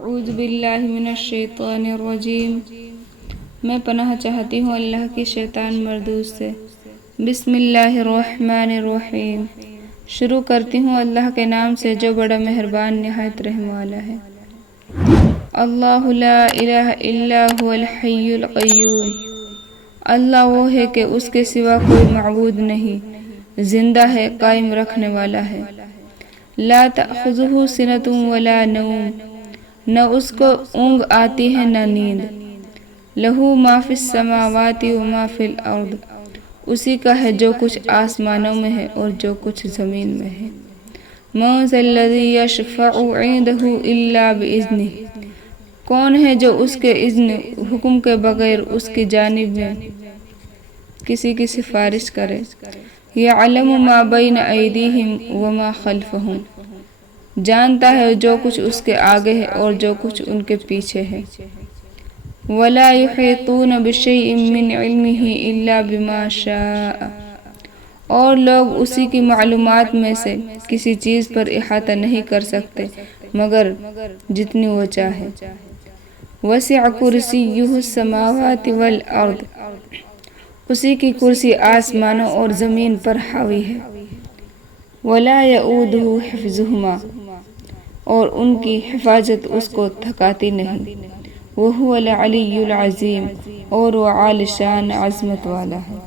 اعوذ باللہ من الشیطان الرجیم۔ میں پناہ چاہتی ہوں اللہ کی شیطان مردود سے۔ بسم اللہ الرحمن الرحیم۔ شروع کرتی ہوں اللہ کے نام سے جو بڑا مہربان نہایت رحم والا ہے۔ اللہ لا الہ الا هو الحی القیوم۔ اللہ وہ ہے کہ اس کے سوا کوئی معبود نہیں، زندہ ہے، قائم رکھنے والا ہے۔ لا تأخذہ سنۃ ولا نوم، نہ اس کو اونگ آتی ہے نہ نیند۔ لہو ما فی السماوات وما فی الارض، اسی کا ہے جو کچھ آسمانوں میں ہے اور جو کچھ زمین میں ہے۔ من ذا الذی یشفع عندہ الا باذنہ، کون ہے جو اس کے اذن حکم کے بغیر اس کی جانب میں کسی کی سفارش کرے۔ یعلم ما بین ایدیہم وما خلفہم، جانتا ہے جو کچھ اس کے آگے ہے اور جو کچھ ان کے پیچھے ہے۔ ولا یحیطون بشیء من علمہ الا بما شاء، اور لوگ اسی کی معلومات میں سے کسی چیز پر احاطہ نہیں کر سکتے مگر جتنی وہ چاہے۔ وسع کرسیہ السماوات والارض، اسی کی کرسی آسمانوں اور زمین پر حاوی ہے۔ ولا یؤودہ حفظہما، اور ان کی حفاظت اس کو تھکاتی نہیں۔ وہو العلی العظیم، اور وہ عالی شان عظمت والا ہے۔